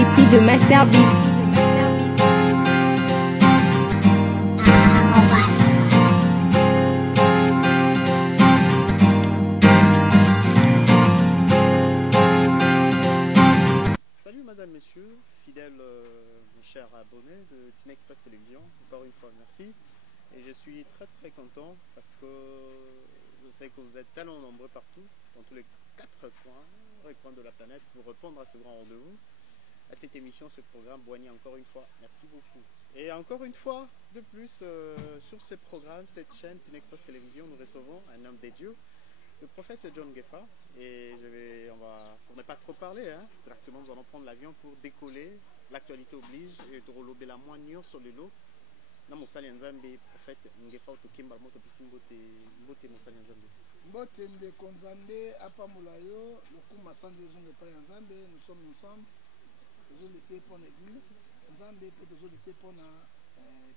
Betty de Master Beat. Salut madame, messieurs, fidèles mes chers abonnés de Teen Express Télévision, encore une fois merci. Et je suis très content parce que je sais que vous êtes tellement nombreux partout, dans tous les quatre coins de la planète, pour répondre à ce grand rendez-vous, à cette émission, ce programme Boigny, encore une fois. Merci beaucoup. Et encore une fois, de plus, sur ce programme, cette chaîne Teen Express Télévision, nous recevons un homme des dieux, le prophète John Gefa. Et pour ne pas trop parler, directement nous allons prendre l'avion pour décoller. L'actualité oblige et de relever la moignure sur le lot. Na mosali nzambe prophète Ngefa otokimba moto pisi mbote mosali nzambe. Mbote ndeko nzambe apambola yo lokuma sande zonge pa ya nzambe, nous sommes ensemble. Tozolite pour l'église, nzambe pe tozolite pour na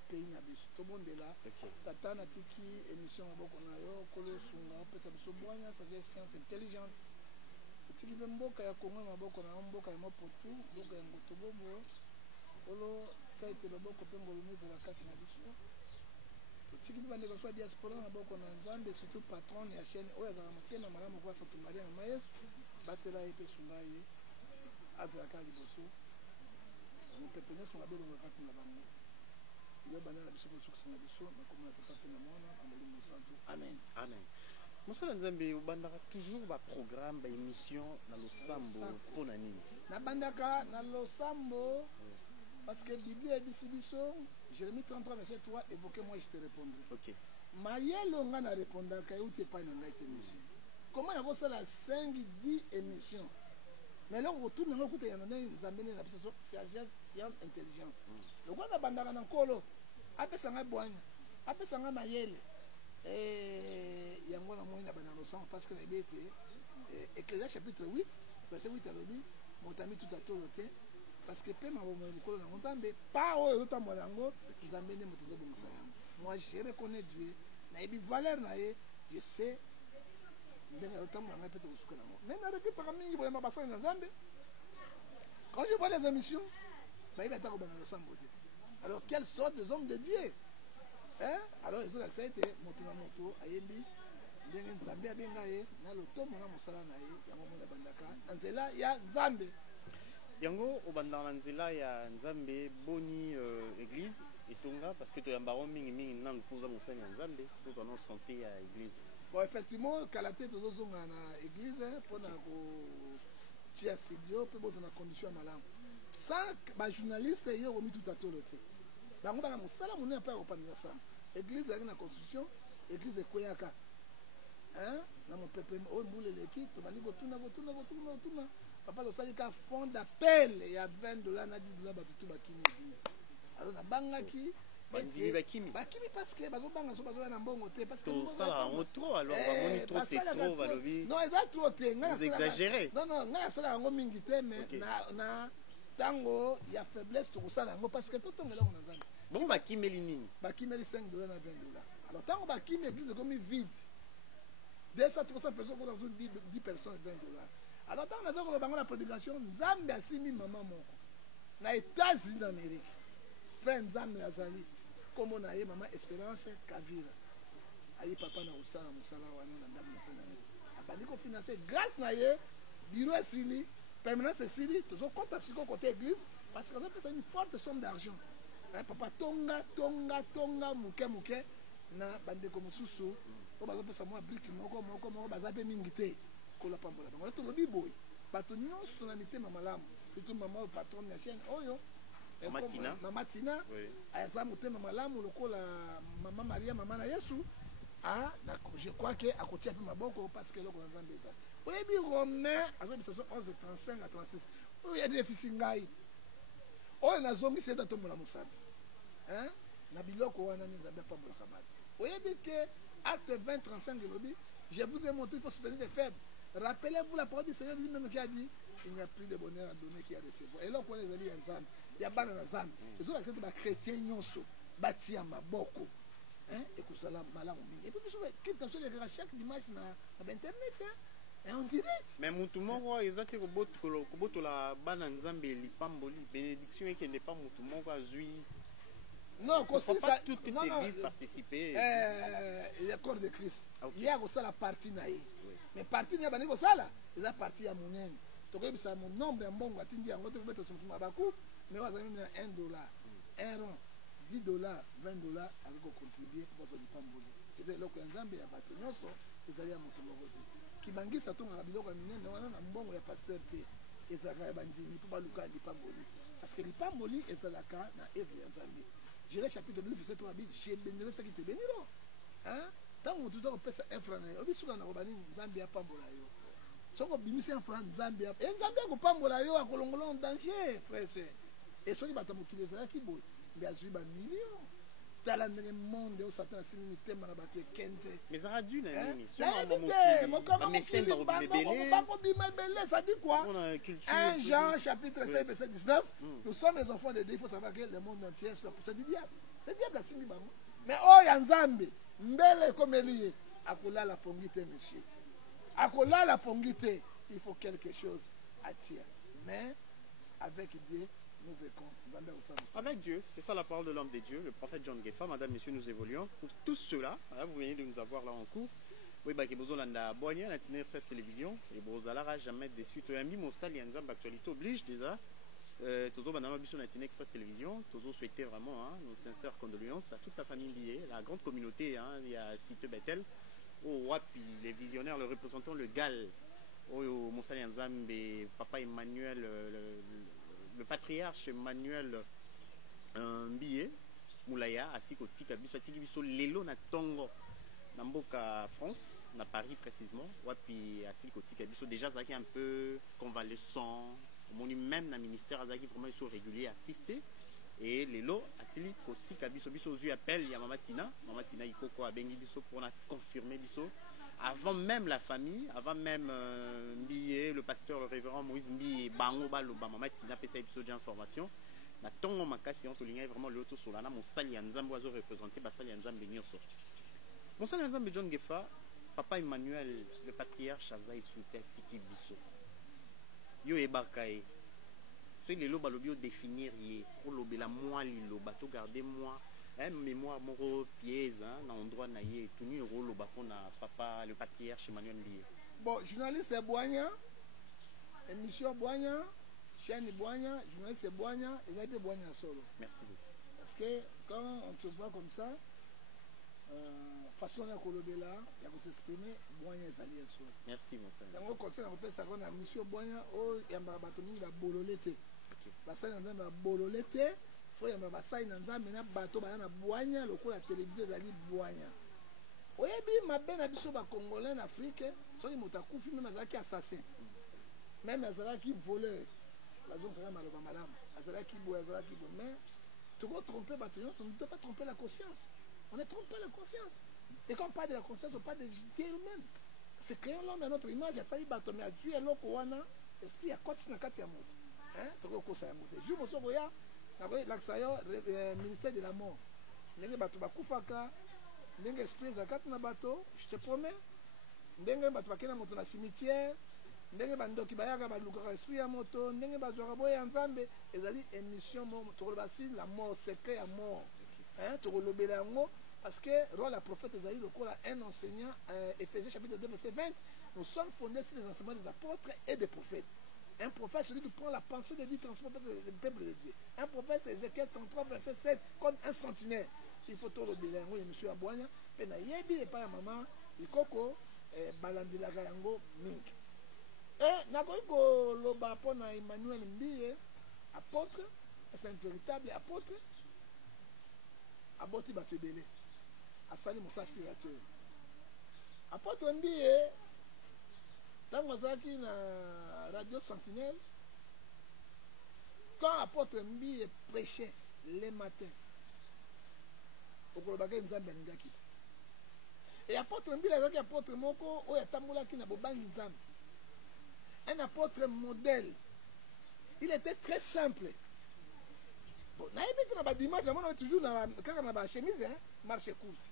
pays na biso. Tobondela tata na tiki émission maboko na yo kolo sunga pesa biso bwanya sagesse science intelligence. Tiki pe mboka ya Kongo maboko na mboka ya Maputo, mboka ya Ngotobobo. Kolo kaite loboko pe ngolumeza la kati na biso. Tiki pe bande ko diaspora maboko na nzambe surtout patron ya chaîne oya za makena malamu kwa sa tumaria na Yesu batela epe sunga ye azaka liboso. Nous pépénons sur la belle kati na bango. Yo bana la biso ko sukisa na biso na komona papa pe na mwana amoli musantu. Amen. Amen. Mosala nzambe obandaka toujours ba programme ba émission na losambo pona nini? Na bandaka na losambo parce que Bible a dit biso Jérémie 33 verset 3 évoquez-moi je te répondrai. OK. Mayelo nga na répondaka yo te pa na ngai te émission. Comment ya ko sala 5 10 émissions. Mais là, on retourne dans le côté, on a une ambiance science intelligence. Le quoi na bandaka na nkolo, apesa nga boanya, apesa nga mayele. Yango na moina bana no sang parce que na bete Ecclésias chapitre 8, verset 8 alobi, motami tout à tolote parce que pe mabomo nkolo na nzambe pa oyo zotambola yango, nzambe ne moto zo bongisa yango. Moi je reconnais Dieu, na ebi valeur na ye, je sais. Quand je vois les émissions, alors quelle sorte de hommes de Dieu, hein? Alors ils ont accepté moto na moto ayembi ndenge nzambe abenga ye na lotomo na mosala na ye yango mona bandaka na nzela ya nzambe Yango obandaka na nzela ya nzambe boni église etonga parce que toyambaro mingi nanu poza mosala ya nzambe poza no santé ya église. Bon, effectivement, Kalaté tozozonga na église pour na ko tia studio pe boza na condition malam. Sans ba journaliste yo komi tout à tolote. Bango bana mosala mona pa ko pamisa ça. Église avec na constitution, église koyaka. Hein? Na mon peuple o mbule leki to bani ko tuna. Papa to sali ka fond d'appel ya $20 na $10 batutu bakini église. Alors na bangaki Bakimi parce que bazobanga so bazobana mbongo te parce que ça là on trop alors on trop c'est trop valobi. Non, ils ont trop te ngana vous exagérez. Non, ngana sala ngo mingi te mais na tango ya faiblesse to sala ngo parce que tout tongela ko nazana. Bon bakimeli nini? Bakimeli $5 na $20. Alors tango bakimi église comme vide. 200 300 personnes ko dans 10 personnes $20. Alors tango nazo ko bango la prédication nzambe asimi mama moko na États-Unis d'Amérique. Frère nzambe azali comme on a eu maman Espérance Kavira. Ayi papa na usala musala wana na ndamu na abandi ko financer grâce na ye bureau Sili permanence Sili tozo compte siko côté église parce que ça fait une forte somme d'argent. Papa tonga muke na bande ko mususu to bazo pesa moi brique moko bazabe mingi te ko la pambola. Donc to lobi boy bato nyonso na mitema malamu tout maman patron na chaîne oyo Mama Tina, Aya mutema malamu lokola Mama Maria, Mama na Yesu. Je crois que à côté un peu maboko parce que loko nzambe ça. Oui, bi Romain, à 11:35 à 36. Il y a des fils ngai. Oh na zongi c'est dans tomola musabe. Hein? Na biloko wana ni nzambe pa mbola kabali. Oui, bi que acte 20:35 de lobby, je vous ai montré qu'il faut soutenir les faibles. Rappelez-vous la parole du Seigneur lui-même qui a dit il n'y a plus de bonheur à donner qu'il y a de recevoir. Et là on connaît les alliés ensemble. Ya bana na zambi ezo accepter ba chrétien nyonso batia maboko et kusala malamu mingi et puis biso quelque chose les chaque dimanche na internet en direct. Mais mutu moko ezate koboto la bana nzambe lipamboli bénédiction et qui n'est pas mutu moko azui. Non, faut pas toute l'église participer. Le corps de Christ. Okay. Il y a aussi la partie naïe. Oui. Mais partie naïe, il y a la la partie à mon ennemi. Donc il y a mon nombre de bon atindi en gros mettre sur ma bakou, mais on a mis $1, 1 rond, $10, $20 avec contribuer pour ce lipamboli. Et c'est là que nzambe ya bato nyonso ezali ya moto moko te. Kibangisa to ngala biloko minene wana na mbongo ya pasteur te. Ezaka ya bandimi pour baluka lipamboli. Parce que lipamboli ezalaka na œuvre ya nzambe. Jérémie chapitre 2 verset 3 dit je bénirai ceux qui te béniront. Hein? Tant que tu dois passer un franc, obi suka na kobani nzambe ya pambola yo. Soko bimisi un franc nzambe ya nzambe ya kopambola yo akolongola en danger frère c'est. Et soki bato mokili ezalaki boye mbe azwi ba million. Tala ndenge monde o Satan asimi mitema na bato ekente. Mais ça a dû na nini? Ça dit quoi? 1 Jean chapitre 5 verset 19. Nous sommes les enfants de Dieu. Il faut savoir que le monde entier c'est du diable. C'est diable la simi bango. Mais oh ya nzambe mbele comme lié akola la pongité monsieur. Akola la pongité, il faut quelque chose à tirer. Mais avec Dieu nous vécons. Avec Dieu, c'est ça la parole de l'homme de Dieu, le prophète John Gefa. Madame, Messieurs, nous évoluons. Pour tous ceux-là, vous venez de nous avoir là en cours. Oui, bah, que vous avez la boignée, la cette télévision, et vous allez jamais déçu. Tu as mis mon sale et actualité oblige déjà. Tous les gens qui ont express télévision, tous souhaiter vraiment nos sincères condoléances à toute la famille liée, la grande communauté. Il y a Cité Bethel, au Wapi, les visionnaires, le représentant le GAL, au Monsali Nzambe, Papa Emmanuel, le patriarche Emmanuel Mbiye Moulaya ainsi qu'au Tika Biso Lelo na Tongo na Mboka France na Paris précisément wapi ainsi qu'au Tika Biso déjà ça qui un peu convalescent au même na ministère azaki vraiment ils sont réguliers activité et Lelo asili qu'au Tika Biso aux appel ya Mama Tina ikoko abengi biso pour na confirmer biso avant même la famille, avant même Mbiye, le pasteur, le révérend Moïse Mbiye, Bango Baloba, Mama Tina, Pesa Episo d'information. Na tongo makasi on toligne vraiment le auto solana mon sali nzambe ozo représenter basali nzambe nyonso. Mon sali nzambe John Gefa, papa Emmanuel, le patriarche Azai Souter Tiki Biso. Yo ebakae. Soy le loba lobio définir yé, o lobela moi li loba to garder moi. Mémoire moro pièce dans endroit naïe tout nu rôle au bapon na papa le patriarche Emmanuel Lié. Bon, journaliste Boigna, émission Boigna, chaîne Boigna, journaliste Boigna, et là Boigna solo. Merci beaucoup. Parce que quand on te voit comme ça, façon à Kolobela, il y a qu'on s'exprimer, Boigna est allé solo. Merci mon frère. Donc on conseille on peut savoir la mission Boigna au yamba batoni va bololete. Parce que dans va bololete. Il y a basai na nzambe na bato ba na boanya lokola télévision ezali boanya oyebi mabe na biso ba congolais en Afrique soki moto akufi même azalaki assassin même azalaki voleur bazongi sala maloba malamu azalaki boye mais tu peux tromper bato on ne peut pas tromper la conscience on ne trompe pas la conscience et quand on parle de la conscience on parle de Dieu lui-même c'est créer l'homme à notre image asali bato mais a tué eloko wana esprit ya koti na kati ya moto tu peux kosa ya moto jour moso boya l'accès ministère de la mort ndenge bato bakufaka ndenge esprit ezakati na bato je te promets ndenge bato bakena moto na cimetière ndenge bandoki bayaka balukaka esprit ya moto ndenge bazwaka boye ya nzambe ezali émission tokoloba si la mort secret ya mort tokolobela yango parce que rôle la prophète ezali lokola un enseignant Éphésiens chapitre 2 verset 20 nous sommes fondés sur les enseignements des apôtres et des prophètes. Un prophète, celui qui prend la pensée de Dieu, transforme le peuple de Dieu. Un prophète, Ézéchiel 33, verset 7, comme un sentinelle. Il faut tout le bilan. Oui, monsieur Abouania, et na yebi et pas maman, il coco, balandila gayango, mink. Et na koiko loba pona Emmanuel Mbiye, apôtre, c'est un véritable apôtre. Aboti batubele. Asali Moussa Sirateur. Apôtre Mbiye, dans Mazaki na Radio Sentinelle, quand apôtre Mbiye prêchait les matins, au Kolobaka Nzambe Ningaki. Et apôtre Mbiye, il y a apôtre Moko, ou Yatamboula qui n'a pas Nzambe. Un apôtre modèle. Il était très simple. Bon, n'a pas d'image, on a toujours quand on a la chemise, marche courte.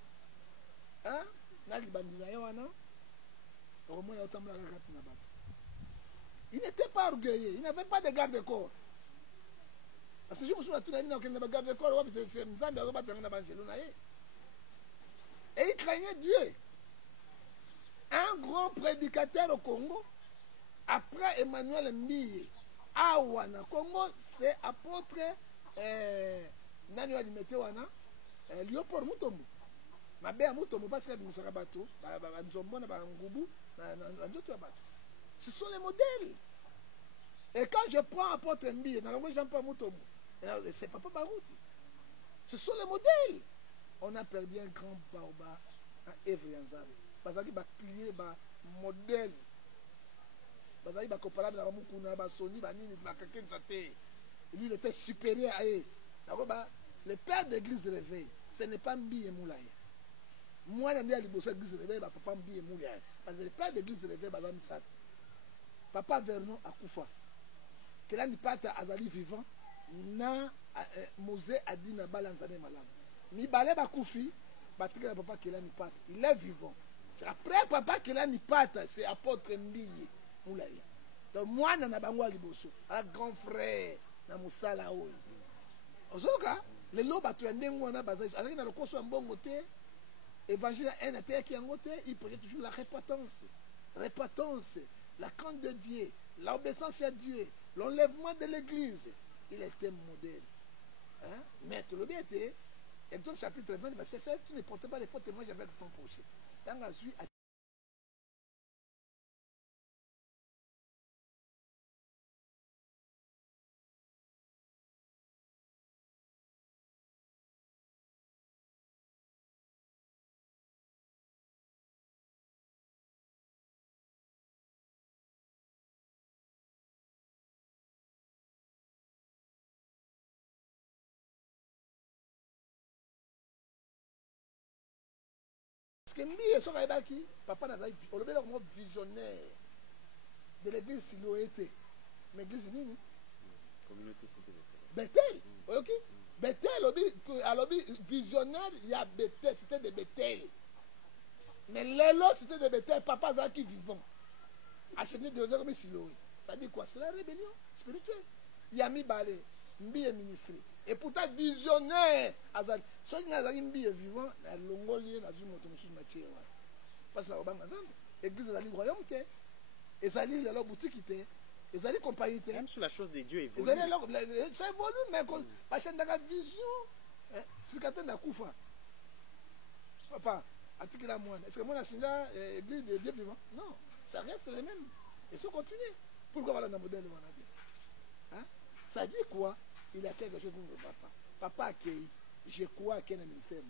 Hein? N'a pas d'image, Il n'était pas orgueilleux, il n'avait pas de garde-corps. Parce que je me souviens tout le monde qui n'avait pas de garde-corps, c'est Nzambe a rebattu dans l'évangile. Et il craignait Dieu. Un grand prédicateur au Congo, après Emmanuel Mbiye, Awana Congo, c'est apôtre Nani Walimete Wana, Léopold Mutombo. Ma belle Mutombo, parce que nous sommes bateau, Nzombo, Ngubu, ce sont les modèles. Et quand je prends apôtre Mbiye, dans le Jean-Paul Mutombo, c'est Papa Barouti. Ce sont les modèles. On a perdu un grand baobab à Evry Nzambe. Parce qu'il va plier un modèle. Parce qu'il va comparer avec Mukuna, Sony, Nini, lui il était supérieur à eux. Le père d'église de réveil, ce n'est pas Mbi et Moulaye. Moi, je suis allé à l'église de réveil, papa Mbi et Moulaye. Parce que le père d'église de réveil, papa Vernon a Koufa. Que là, il pas Azali vivant, na Mosé a dit na balanzane malam. Ni balé ba Koufi, Patrick na papa Kelani Pat, il est vivant. C'est après papa Kelani Pat, c'est apôtre Mbiye Moulaye. Donc moi, je suis allé un grand frère, na Moussala Oye. Ozoka, les lots batu ndenge wana bazali avec na lokoso ya mbongo te évangile un até qui en côté il prêche toujours la répétance, la crainte de Dieu, l'obéissance à Dieu, l'enlèvement de l'église. Il était modèle. Hein? Mais tout le bien était Exode chapitre 20 verset 7, tu ne portais pas les faux témoignages avec ton prochain. Dans la suite parce que Mbiye so kaibaki papa nazali olobela comme visionnaire de l'église Siloété. Mais l'église nini? Communauté cité Bethel. OK? Bethel alobi visionnaire il y a Bethel, c'était de Bethel. Mais l'élo c'était de Bethel, papa azaki vivant. Acheté de comme Siloé. Ça dit quoi? C'est la rébellion spirituelle. Yami Balé, Mbiye ministre. Et pourtant visionnaire azali. Soki nazali Mbiye vivant, na longoli na zumoto mususu na tiewa. Parce que la obanga Nzambe, église ezali royaume te. Ezali la boutique te. Ezali compagnie te. Même sur la chose de Dieu évolue. Ça évolue mais parce que dans vision sikate na kufa. Papa, atikila mwana. Est-ce que moi na singa église de Dieu vivant? Non, ça reste les mêmes. Et ça continue. Pourquoi voilà dans modèle wana bien? Hein? Ça dit quoi? Il y a quelque chose de papa. Papa accueille. Je crois qu'il y a un ministère.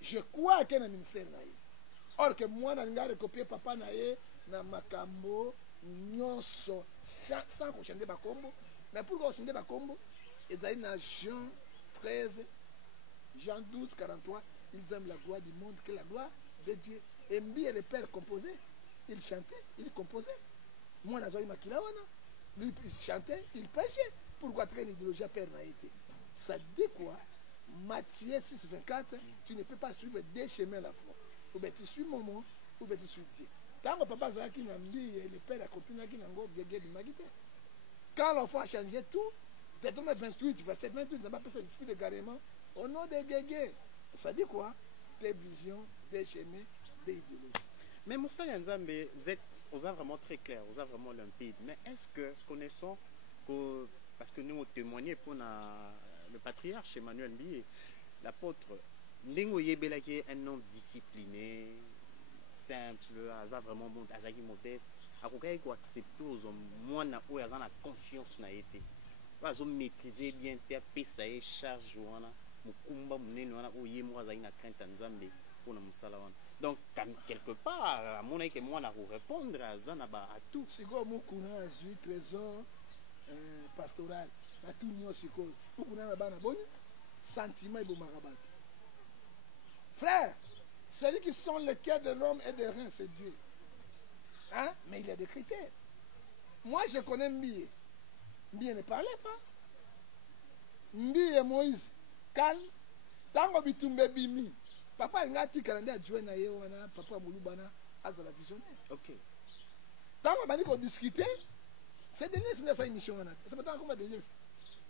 Je crois qu'il y a un ministère. Or que moi, je vais recopier papa na makambo nyonso sans qu'on chante bakombo. Mais pourquoi on chante bakombo? Ils ont dans Jean 13, Jean 12, 43. Ils aiment la gloire du monde que la gloire de Dieu. Et Mbi et le père composaient. Ils chantaient, ils composaient. Moi, je suis makilawana. Lui, il chantait, il prêchait. Pourquoi traîner l'idéologie à père n'a été? Ça dit quoi? Matthieu 6, 24, tu ne peux pas suivre deux chemins à la fois. Ou bien tu suis mon mot, ou bien tu suis Dieu. Quand mon papa Zaki n'a mis, le père a continué à dire, quand l'enfant a changé tout, Deutéronome 28, verset 28, n'a pas passé l'esprit d'égarement au nom des guégués. Ça dit quoi? Des visions, des chemins, des idéologies. Mais Moussa Nzambe, vous êtes vraiment très clair, vous êtes vraiment limpide. Mais est-ce que, connaissons que, parce que nous témoignons pour le patriarche Emmanuel Mbiye, l'apôtre, Ndengo Yebelake est un homme discipliné, simple, Aza vraiment bon, Azaki modeste, Akokai ko accepter aux hommes, moi na o Aza na confiance na été. Azo maîtriser bien tes pesae charge wana, mukumba munene wana o yemo Azaki na crainte Nzambe pour na musala wana. Donc quelque part, à mon avis que moi na répondre à Aza na ba à tout. C'est comme mukuna azui trésor pastoral. Na tout nyo siko. Mukuna na bana boni sentiment et bomarabat. Frère, celui qui sont le cœur de l'homme et des reins, c'est Dieu. Hein? Mais il y a des critères. Moi, je connais Mbiye. Mbiye ne parlait pas. Mbiye Moïse, calme. Tango bitumbe bimi. Papa ngati kalanda adjoint na ye wana, papa mulubana, azala visionnaire. Ok. Tant qu'on va discuter, c'est Denis qui a sa émission. C'est maintenant qu'on va Denis.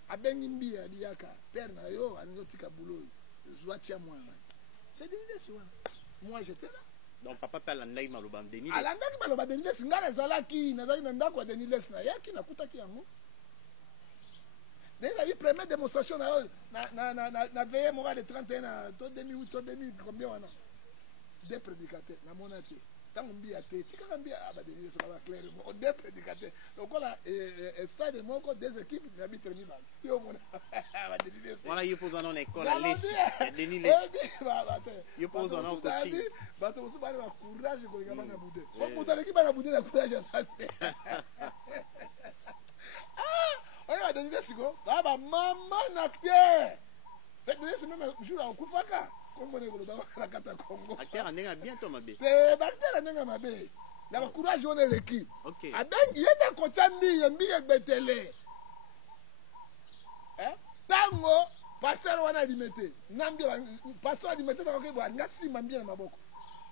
Abengi mbi abiyaka père na yo anotika boulot zwatia moi. C'est Denis wana. Moi j'étais là. Donc papa pa landaki maloba Denis. Alandaki maloba Denis ngala zalaki nazali na ndako ya Denis na yaki nakutaki yango. Denis a eu première démonstration na veillé moral de 31 à 2008 2000 combien wana. Des prédicateurs na monate. Tant mbi ate tika mbi abadeni ça va clairement des prédicateurs donc là stade mon des équipes mais habite mi mal yo mon abadeni voilà il pose en école à l'est Denis l'est il pose en coaching bato musu bali ba courage ko ngaba na bude o mutale ki bana bude na courage ça on va donner siko baba maman na terre c'est même jour à kufaka Congo ne le baba la kata Congo. Acteur en bientôt ma bé. C'est acteur en ma bé. La courage on l'équipe. OK. Abengi yenda kochandi yembi betele. Tango pasteur wana limité. Nambi pasteur limité dans ko ngasi mambia na maboko.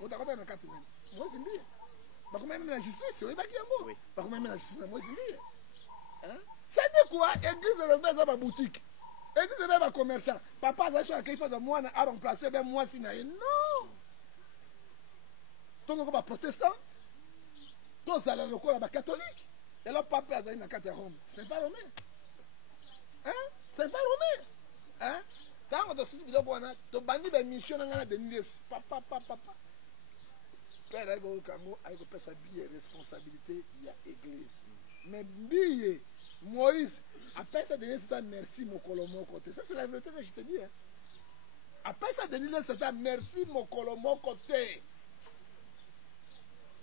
Utakota na kati nani. Moi simbi. Ba kuma mimi na justice, oui ba kiango. Ba kuma mimi na justice na moi simbi. Ça dit quoi église le met dans ma boutique. Et tu sais, commerçant, papa, ça a quelque chose de moi à remplacer, ben moi, si non. Ton nom protestant, ton salaire le catholique, et là, papa, a une carte à Rome. Ce n'est pas romain. Hein? Ce n'est pas romain. Hein? Quand on se dit que tu bandis une mission de Niles, papa. Père, il a sa responsabilité, il y a église. Mais billet, Moïse, après ça, Denis, c'est un merci, mon colombo côté. Ça, c'est la vérité que je te dis. Hein. Après ça, Denis, c'est un merci, mon colombo côté.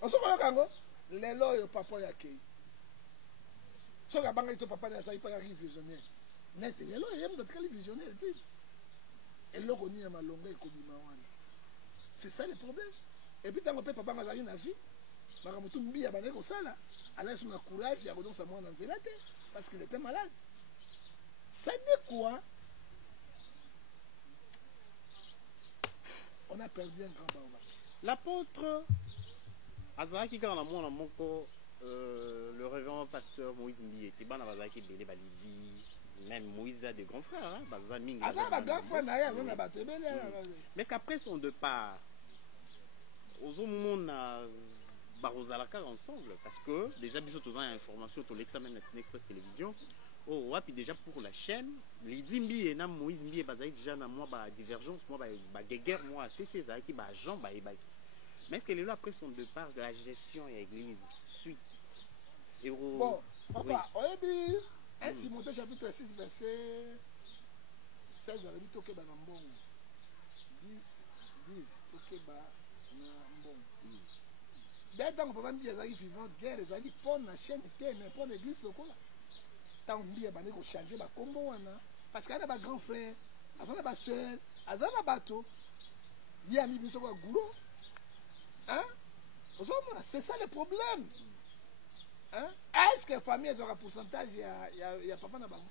On se connaît quand les lois, le papa, il y a qui. Si on a banque, ton papa, il n'y a pas visionnaire. Mais c'est les lois, il y a des visionnaires. Et là, on y a ma longueur, c'est ça le problème. Et puis, tant que papa, il y a une vie. Makamutu mbi ya bane ko sala ala son courage ya kodonsa mwana nzela te parce qu'il était malade. Ça dit quoi? On a perdu un grand baba. L'apôtre Azaki quand la mona moko le révérend pasteur Moïse Mbi était ban Azaki belé balidi même Moïse a des grands frères hein bazami ba grand frère na ya na ba tebele. Mais qu'après son départ aux hommes Barozalaka ensemble parce que déjà biso tous en information sur l'examen de Express Télévision oh wapi déjà pour la chaîne Lidi Mbi et na Moïse Mbi bazai déjà na moi ba divergence moi ba guerre moi c'est ça qui ba Jean ba ebaki mais est-ce que les lois après son départ de la gestion et l'église suite et bon papa on dit 1 Timothée chapitre 6 verset 16 on dit toke ba mbongo 10 toke ba na mbongo. Dès que papa mbi ezali vivant guerre ezali pour la chaîne te mais pour l'église lokola tant mbi abane ko changer ba kombo wana parce qu'il y a ba grand frère azana ba sœur azana bato yami biso ko gouro hein c'est ça le problème hein est-ce que famille a un pourcentage il y a papa na bango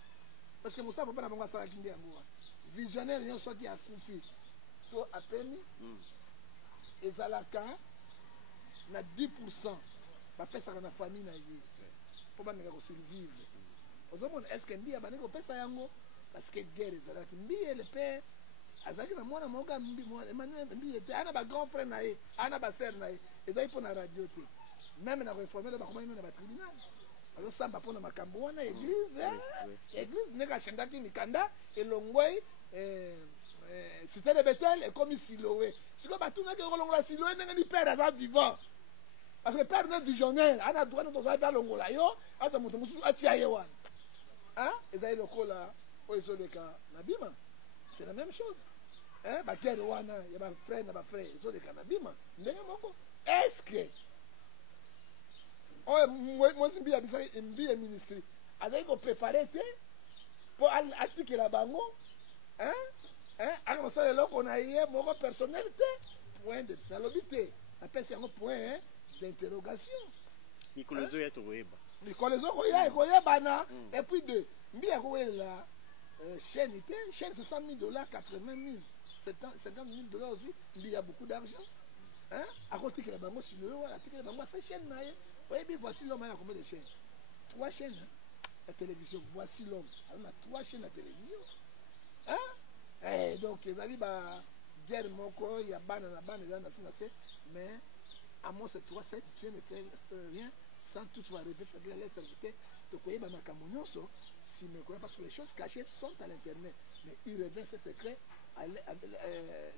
parce que musa papa na bango asala kindi yango visionnaire nyo soki a kufi to apemi ezalaka na 10% bapesa na famille na ye po bameka ko survivre ozomona est-ce que mbi abane ko pesa yango parce que guerre ezalaki mbi le père azalaki na mwana moka mbi Emmanuel mbi était ana ba grand frère na ye ana ba sœur na ye ezali po na radio te même na ko informer ba komani na ba tribunal alors samba po na makambo wana église église neka shendaki mikanda elongwai c'était de Bethel et comme Siloé si ko batuna ke kolongola Siloé ndenge ni père aza vivant. Parce que père n'est visionnaire, il a droit de faire un longola yo, a de monter musu atia yewan. Hein? Ezali lokola o ezoleka na bima. C'est la même chose. Hein? Ba kere wana, ya ba frère na ba frère, ezoleka na bima. Ndenge moko. Est-ce que moi simbi ya bisa mbi ya ministry. Azali ko préparer te pour article la bango. Hein? Hein? Aka masala loko na ye moko personnalité. Point de na lobité. Appelle c'est un point d'interrogation. Mikolozo ya toyeba. Mikolozo koya bana et puis de mbi ya ko la chaîne c'est $100,000, 80,000, $50,000 aussi, il y a beaucoup d'argent. Hein? À côté que les bangos sur le haut, à côté que les bangos, c'est chaîne. Oui, bien voici l'homme, il y a combien de chaînes? 3 chaînes. Hein? La télévision, voici l'homme. On a 3 chaînes à télévision. Hein? Et donc, ils ont dit, bah, guerre, moko, il y a ban, mais à moi, c'est 3-7, Dieu ne fait rien sans toutefois rêver, c'est que les serviteurs, si me connaît, parce que les choses cachées sont à l'internet, mais il revient ces secrets,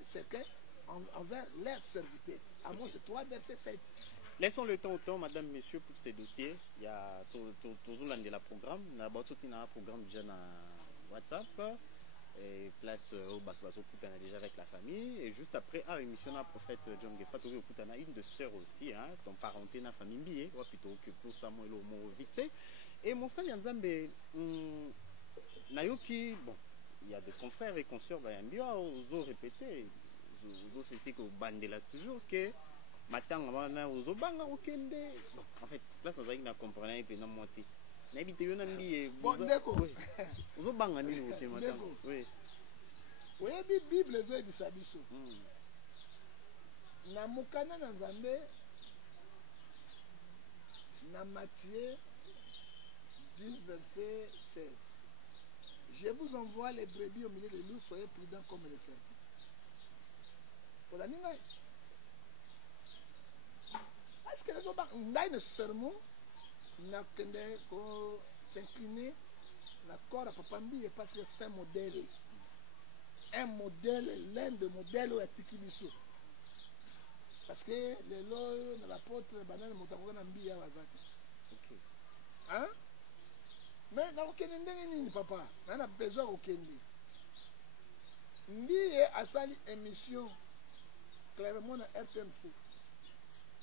secrets envers leurs serviteurs. À moi, c'est 3 verset 7. Laissons le temps au temps, madame, messieurs, pour ces dossiers. Il y a toujours l'un de la programme. Il y a un programme déjà dans WhatsApp. Et place au Bakwaso Koutana déjà avec la famille. Et juste après, émission à prophète John Gefa, Koutana, une de sœurs aussi, hein, ton parenté dans la famille Mbié, ou plutôt que pour Samuel au mot vite fait. Et mon sang Yanzambe, Nayoki, bon, il y a des confrères et consoeurs, Bayambia, aux répété, aux c'est que Bandela toujours, que. Matang wana uzobanga ukende en fait là ça veut dire comprendre et puis non monter n'habite yo nambi bon ndeko uzobanga nini uke matang oui oui bible zo ebisa biso na mukana na Nzambe na Matthieu 10 verset 16 je vous envoie les brebis au milieu des loups, soyez prudents comme les serpents. Pour la ninga est-ce que les gens n'ont nécessairement s'incliner d'accord à Papa Mbi parce que c'est un modèle. Un modèle, l'un des modèles est Tikibiso. Parce que les lois de l'apôtre, les bananes, les Mbi, hein? Mais dans aucun endroit, papa, on a besoin aucun endroit. Mbi a sali émission clairement à RTMC.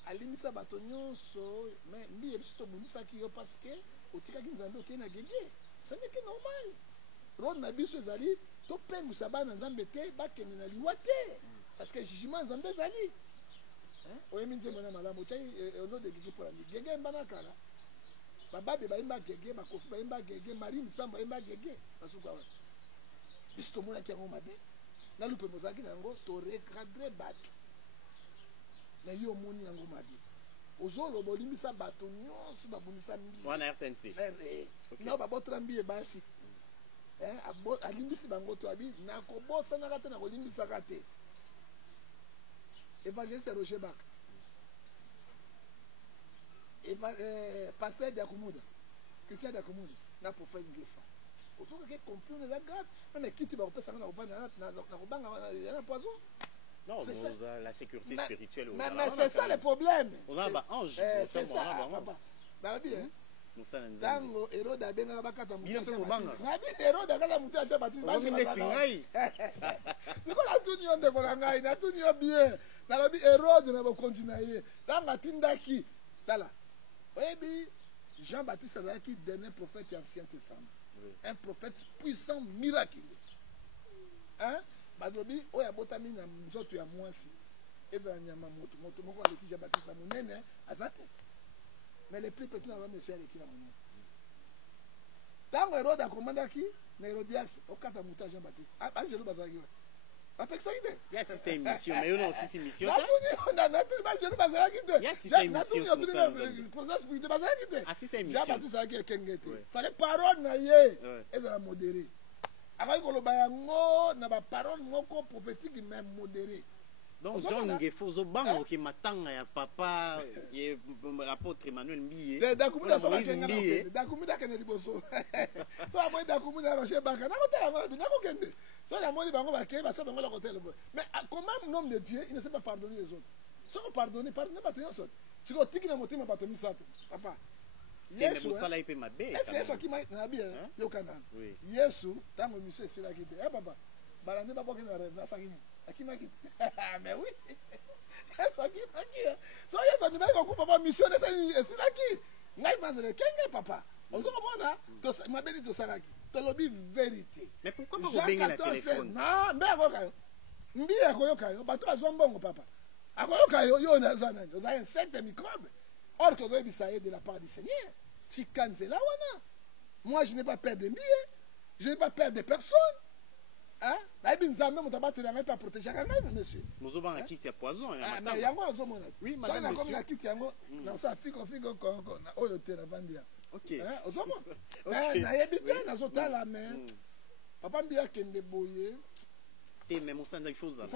Alimisa bato nyonso mais mbi ebiso bonisa ki yo parce que otika ki Nzambe okena gege ça n'est que normal ron na biso ezali to pe musaba na Nzambe te bakende na liwa te parce que jugement Nzambe ezali hein oyemi nzembo na malamu chai ono de gege pour la gege mbana kala bababe baimba gege bakofi baimba gege Marie Misambo baimba gege basuka wa biso to mona ki ngo mabe na lupe mozaki na ngo to recadrer bato na yo moni yango mabi ozolo bolimbisa bato nyonso babunisa mbi wana RTNC na babotra mbi basi alimbisi bango to abi na kobosa na kate na kolimbisa kate évangéliste Roger Bak pasteur Diakumuda Christian Diakumuda na prophète Ngefa ozoka ke comprendre la grave mais kiti ba kopesa na kopana na kobanga na poison. Non, la sécurité spirituelle. Mais c'est ça le problème. On a un ange. C'est ça, papa. David, hein? Tango, Hérode a bien bakata mutia. Nabi Hérode a kala mutia Jean-Baptiste. C'est quoi la tout de Kolangai, na tout bien. Na lobi Hérode na ba continuer. Tanga tindaki. Tala. Oyebi Jean-Baptiste est qui dernier prophète de l'Ancien Testament. Un prophète puissant, miraculeux. Hein? Badrobi oya botami na nzoto ya mwasi ezala nyama moto moko avec Jean-Baptiste na monene azate mais les plus petits na ba monsieur avec la monene tango Hérode a commandaki na Hérodias okata muta Jean-Baptiste Angelo bazaki wa apekisa ide ya si c'est émission mais on aussi c'est mission na tout ba Angelo bazaki de ya si c'est émission process pour de bazaki de ah si c'est émission Jean-Baptiste a kengete fallait parole na ye ezala modéré. Avec le bayango, n'a pas parole moko prophétique mais modéré. Donc John Gefozo bango qui matanga ya papa ye apôtre Emmanuel Mbiye. Dakumida so bakenga na dakumida kene liboso. So amoy dakumida Roger Baka na kotela ngala bina ko kende. So la moni bango bakeye ba sabe ngala kotela. Mais comment un homme de Dieu, il ne sait pas pardonner les autres. Sans pardonner pas tout yon sot. Si ko tiki na motima bato misato. Papa. Yesu est-ce que Yesu qui m'a nabi yo kana Yesu tango monsieur c'est là qui dit eh papa balande ba boke na rêve na sakini akima ki mais oui Yesu qui m'a qui so Yesu ni ba ko papa mission c'est là qui ngai banzele kenge papa ozo komona to mabeli to saraki to lobi vérité mais pourquoi pas vous benga la téléphone non mbe akoka mbi akoyoka yo bato azombongo papa akoyoka yo na zana yo za insecte microbe. Or que vous avez de la part du Seigneur. Moi, je n'ai pas peur de billets. Je n'ai pas peur de personne. hein nayebi nzambe moto abatela ngai mpe aprotégeaka ngai monsieur mozobanga kiti ya poison ya mais yango nazomona oui soki madame nakomi na kiti yango nasala fiko konko na oyo te navandi ya ok ozomona nayebi te nazotala mais papa mbi akende boye te mais mosala il faut zala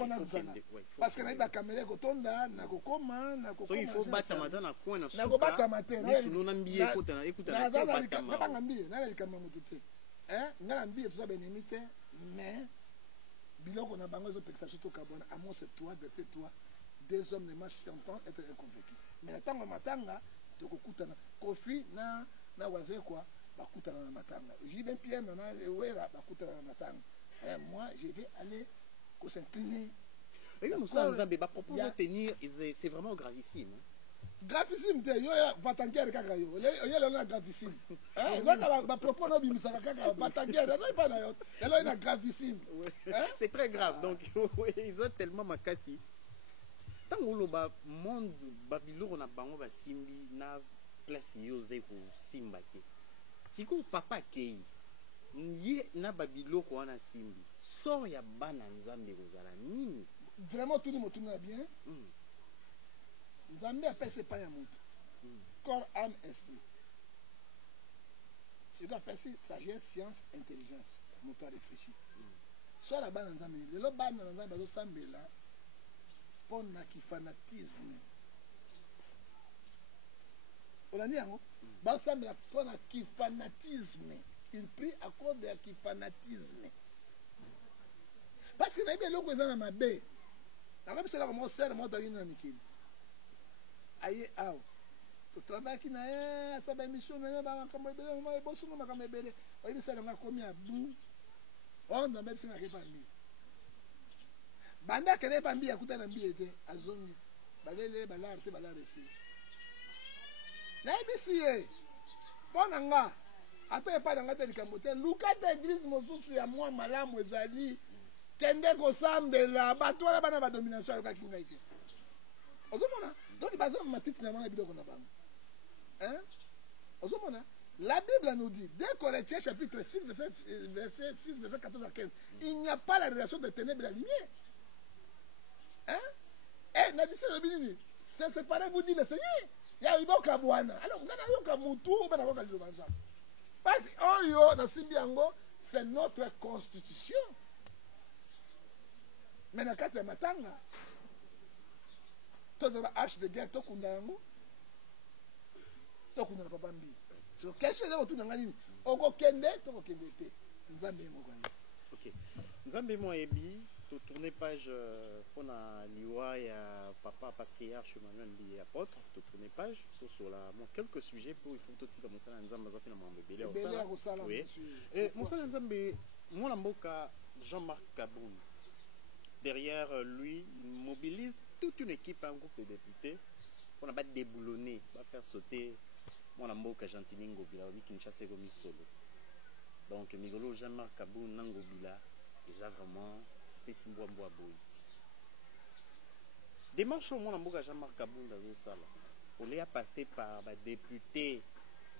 parce que nayebi bakamera ekotonda nakokoma so il faut batama ta na coin na suka nakobatama te misunu na mbiye ekutana te batama nabanga mbiye nana likambo ya motu te nga na mbiye toza benemi te mais biloko na bango ezopekisa biso tokabwana Amos 3 verset 3 deux hommes ne marchent sans temps être inconvaincus mais na ntango ya matanga tokokutana kofi na wazekwa bakutana na matanga jiben pierre na ewera bakutana na matanga moi je vais aller s'incliner. Oui, Moussa Nzambe va proposer de tenir, c'est vraiment gravissime. Gravissime, yo vatanguer kaka yo. Yo là gravissime. Va propos no bimisaka kaka vatanguer, là pas na yo. Là il est gravissime. C'est très grave. Donc ils ont tellement makasi. Tant que le monde babilo na bango ba simbi na place yo zeko simba ke. Siko papa kei. Ye na babilo ko wana simbi. Sort ya bana Nzambe kozala nini? Vraiment tout le monde tourne bien. Nzambe appelle c'est pas ya mutu. Corps, âme, esprit. C'est quoi appelle sagesse, science, intelligence. Mutu a réfléchi. Sort la bana Nzambe. Le bana Nzambe bazo sambela pour na ki fanatisme. On a dit yango. Bazo sambela pour na ki fanatisme. Il prie à cause de qui fanatisme. Parce que naïbe loko ezana mabe. Na comme cela comme sert moi dans une mikili. Aye aw. To travail qui na sa ba mission na ba comme bele moi bosu no makama bele. Oyi sala nga komi abu. On na même singa kepa mbi. Banda kele pa mbi akuta na mbi ete azongi. Balele balarte balaresi. Naïbe siye. Bona nga ata epai nanga te likambo te lukata eglise mosusu ya mwa malamu ezali kende kosambela bato wana bana badomination ayokaki ngai te ozomona donc baza na matiti na mwana biloko na bango ozomona la Bible nous dit dès Corinthiens chapitre 6 verset 6 verset 14 à 15 il n'y a pas la relation de ténèbres et la lumière et na dit ça binini c'est séparé vous dit le Seigneur ya iboka bwana alors ngana yoka mutu bana boka liloba nzambe. Parce que c'est notre constitution. Mais dans le cadre de Matanga, tout le hache de guerre, tout le monde a papa mbi. C'est une question de retour dans la ligne. On va kende, tout le monde Nzambe mo gani. OK. Nzambe mo ebi to tourner page pour na liwa ya papa patriarche Emmanuel Mbi apôtre, to tourner page sur la quelques sujets pour il faut tout de Moussa Nzambe za fina mambe belé au sala. Oui. Et Moussa Nzambe mon mboka Jean-Marc Kaboun. Derrière lui, il mobilise toute une équipe, un groupe de députés pour ne pas déboulonner, pas faire sauter mon mboka Gentini Ngobila, oui Kinshasa comme solo. Donc Migolo Jean-Marc Kaboun Ngobila, ils ont vraiment Pessimboa Boy. Démarche au monde en Jean-Marc Kaboun dans le salon. On les a passé par des députés.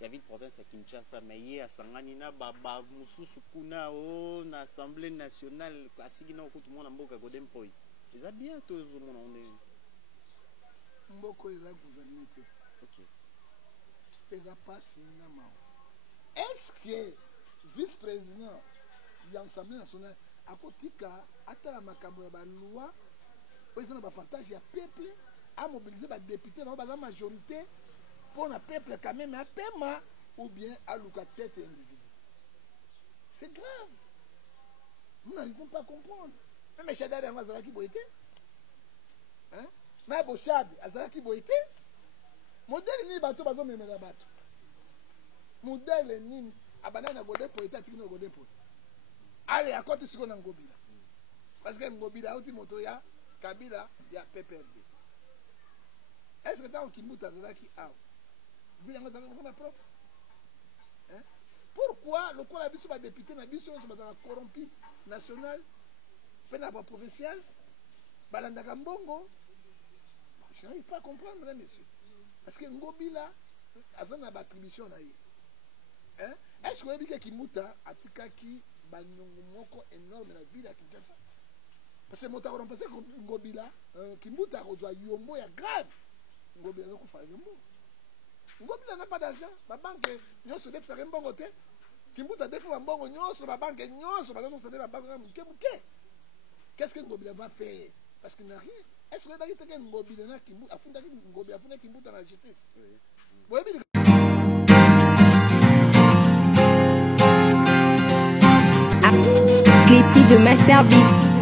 Il y avait une province à Kinshasa, mais il y a Sanganina, Baba, Moussou Kuna, na Assemblée nationale, Atigina, tout le monde en Boka Godem Poi. Ils ont bien tous le monde en est. Mboko ils ont gouverné. Ok. Ils ont passé un est-ce que vice-président de l'Assemblée nationale a kotika atala makambo ya ba loi président ba fantasme ya peuple a mobilisé ba député ba la majorité pour le peuple quand même à paiement ou bien à luka tête individu. C'est grave. Nous n'arrivons pas à comprendre. Même Chadari Azalaki Boité. Hein? Mais Bochabi Azalaki Boité. Modèle ni bateau bazo me la bateau. Modèle ni abanana godé poéta tikino godé poéta. Allez à côté ce qu'on a ngobila. Parce que ngobila outi moto ya Kabila ya PPRD. Est-ce que tant qu'il mouta Azalaki a propre. Pourquoi le corps de la député n'a pas corrompu national, provincial, Balandaka Mbongo? Je n'arrive pas à comprendre, mesdames et messieurs. Parce que Ngobila a une attribution. Est-ce que vous avez dit qu'il mouta Atikaki banyongo moko énorme na ville ya Kinshasa. Parce que moto akorempase Ngobila Kimbuta akozwa yombo ya grave. Ngobila akokufa yombo. Ngobila n'a pas d'argent, ba banque nyonso defisaka mbongo te. Kimbuta defi ba mbongo nyonso ba banque nyonso bazo sende ba banque muke. Qu'est-ce que Ngobila va faire? Parce qu'il n'a rien. Est-ce que bakite ke Ngobila na Kimbuta afunda Ngobila afunda Kimbuta na justice? Oui. Cléty de Master Beat.